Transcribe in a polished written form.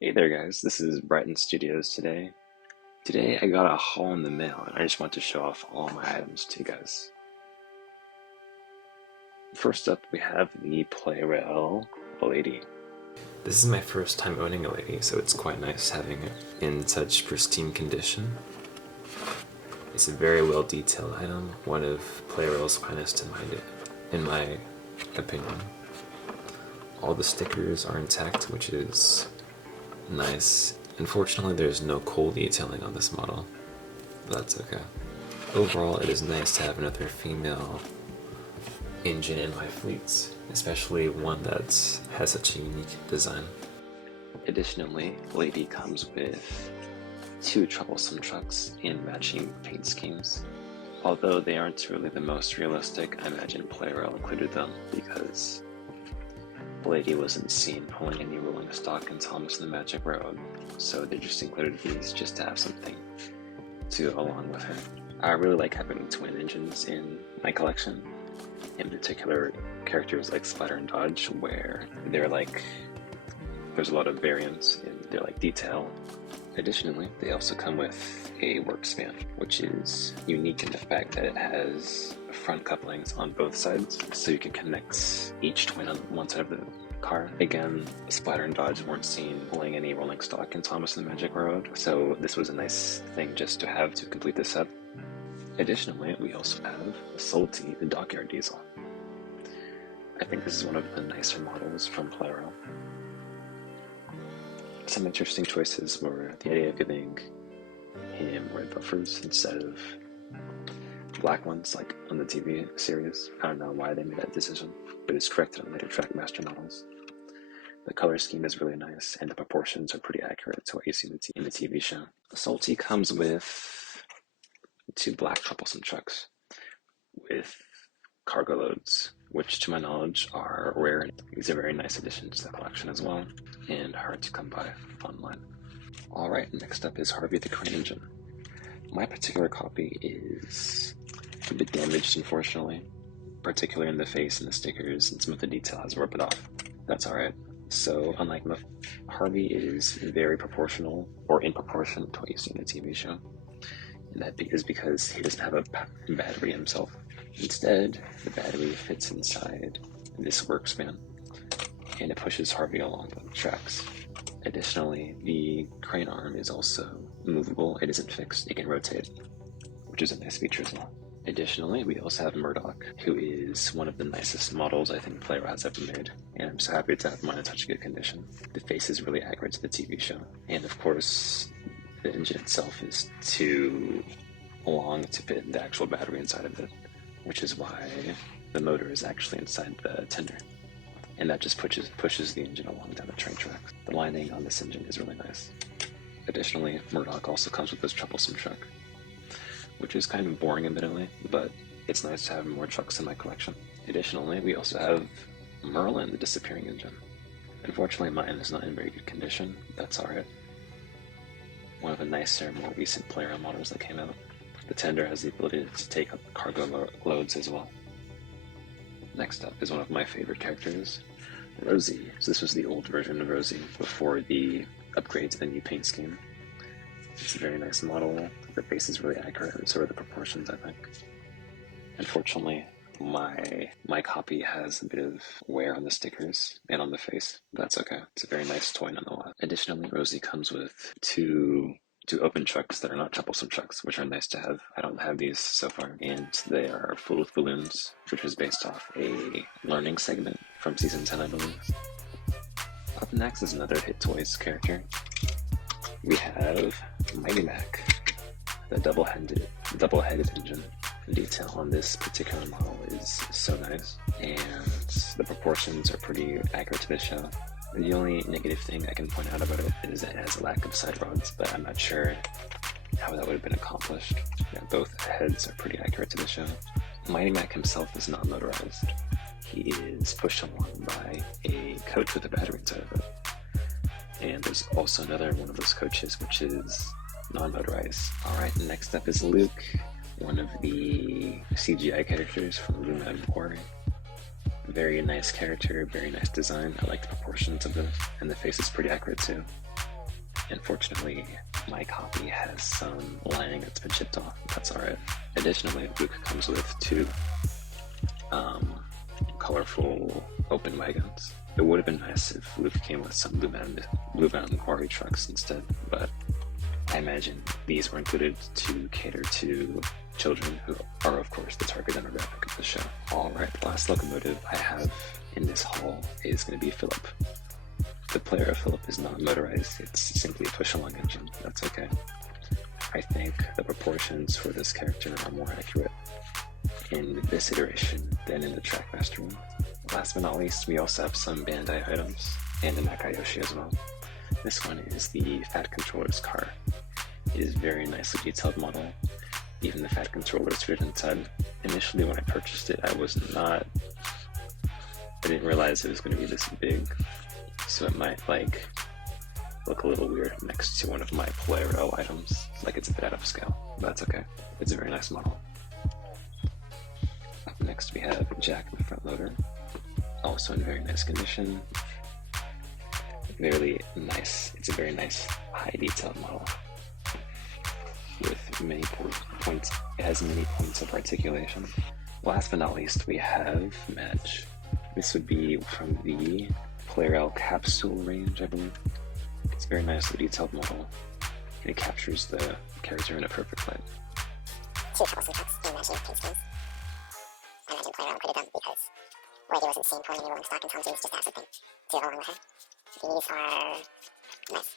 Hey there guys, this is Brighton Studios today. Today I got a haul in the mail and I just want to show off all my items to you guys. First up we have the Plarail lady. This is my first time owning a lady, so it's quite nice having it in such pristine condition. It's a very well detailed item, one of Plarail's finest in my opinion. All the stickers are intact, which is nice. Unfortunately, there's no coal detailing on this model, but that's okay. Overall, it is nice to have another female engine in my fleets, especially one that has such a unique design. Additionally, Lady comes with two troublesome trucks in matching paint schemes. Although they aren't really the most realistic, I imagine Plarail included them because Lady wasn't seen pulling any rolling stock in Thomas and the Magic Road, so they just included these just to have something to go along with her. I really like having twin engines in my collection, in particular characters like Splatter and Dodge, where there's a lot of variance in their detail. Additionally, they also come with a work span, which is unique in the fact that it has front couplings on both sides, so you can connect each twin on one side of the car. Again, Splatter and Dodge weren't seen pulling any rolling stock in Thomas and the Magic Road, so this was a nice thing just to have to complete the set. Additionally, we also have Salty, the dockyard diesel. I think this is one of the nicer models from Plarail. Some interesting choices were the idea of giving him red buffers instead of black ones like on the TV series. I don't know why they made that decision, but it's corrected on later Trackmaster models. The color scheme is really nice, and the proportions are pretty accurate to what you see in the TV show. Salty comes with two black troublesome trucks with cargo loads, which to my knowledge are rare. These are very nice additions to the collection as well, and hard to come by online. Alright, next up is Harvey the Crane engine. My particular copy is a bit damaged, unfortunately, particularly in the face and the stickers, and some of the detail has ripped it off. That's alright. So, unlike Harvey is very proportional, or in proportion to what you see in the TV show, and that is because he doesn't have a battery himself. Instead, the battery fits inside this work span, and it pushes Harvey along the tracks. Additionally, the crane arm is also movable. It isn't fixed, it can rotate, which is a nice feature as well. Additionally, we also have Murdoch, who is one of the nicest models I think Plarail has ever made, and I'm so happy to have mine in such good condition. The face is really accurate to the TV show, and of course, the engine itself is too long to fit the actual battery inside of it, which is why the motor is actually inside the tender, and that just pushes the engine along down the train tracks. The lining on this engine is really nice. Additionally, Murdoch also comes with this troublesome truck, which is kind of boring admittedly, but it's nice to have more trucks in my collection. Additionally, we also have Merlin, the disappearing engine. Unfortunately, mine is not in very good condition. That's alright. One of the nicer, more recent Plarail models that came out. The tender has the ability to take up cargo loads as well. Next up is one of my favorite characters, Rosie. So this was the old version of Rosie before the upgrade to the new paint scheme. It's a very nice model. The face is really accurate, and so are the proportions, I think. Unfortunately, my copy has a bit of wear on the stickers and on the face. That's okay. It's a very nice toy nonetheless. Additionally, Rosie comes with two open trucks that are not troublesome trucks, which are nice to have. I don't have these so far, and they are full of balloons, which was based off a learning segment from season 10, I believe. Up next is another Hit Toys character. We have Mighty Mac, the double-headed engine. The detail on this particular model is so nice, and the proportions are pretty accurate to the show. The only negative thing I can point out about it is that it has a lack of side rods, but I'm not sure how that would have been accomplished. Yeah, both heads are pretty accurate to the show. Mighty Mac himself is not motorized. He is pushed along by a coach with a battery inside of it. And there's also another one of those coaches which is non-motorized. Alright, next up is Luke, one of the CGI characters from Luna and Quarry. Very nice character, very nice design. I like the proportions of it, and the face is pretty accurate too. Unfortunately, my copy has some lining that's been chipped off. That's alright. Additionally, Luke comes with two colorful open wagons. It would have been nice if Luke came with some Blue Mountain Quarry trucks instead, but I imagine these were included to cater to children who are, of course, the target demographic of the show. Alright, the last locomotive I have in this haul is going to be Philip. The player of Philip is not motorized, it's simply a push-along engine. That's okay. I think the proportions for this character are more accurate in this iteration than in the Trackmaster one. Last but not least, we also have some Bandai items and a Nakayoshi as well. This one is the Fat Controller's car. It is a very nicely detailed model. Even the Fat Controller is fitted inside. Initially when I purchased it, I didn't realize it was going to be this big, so it might look a little weird next to one of my Plarail items, like it's a bit out of scale, but that's okay. It's a very nice model. Up next we have Jack the front loader, also in very nice condition. Very nice. It's a very nice high detailed model with many points. It has many points of articulation. Last but not least, we have Madge. This would be from the Plarail capsule range, I believe. It's a very nicely detailed model, and it captures the character in a perfect light. Two troublesome trucks in matching paint schemes. I imagine Plarail could have done because what I did was insane, pulling a new rolling stock and Tom James just add something to go along with her. These are nice.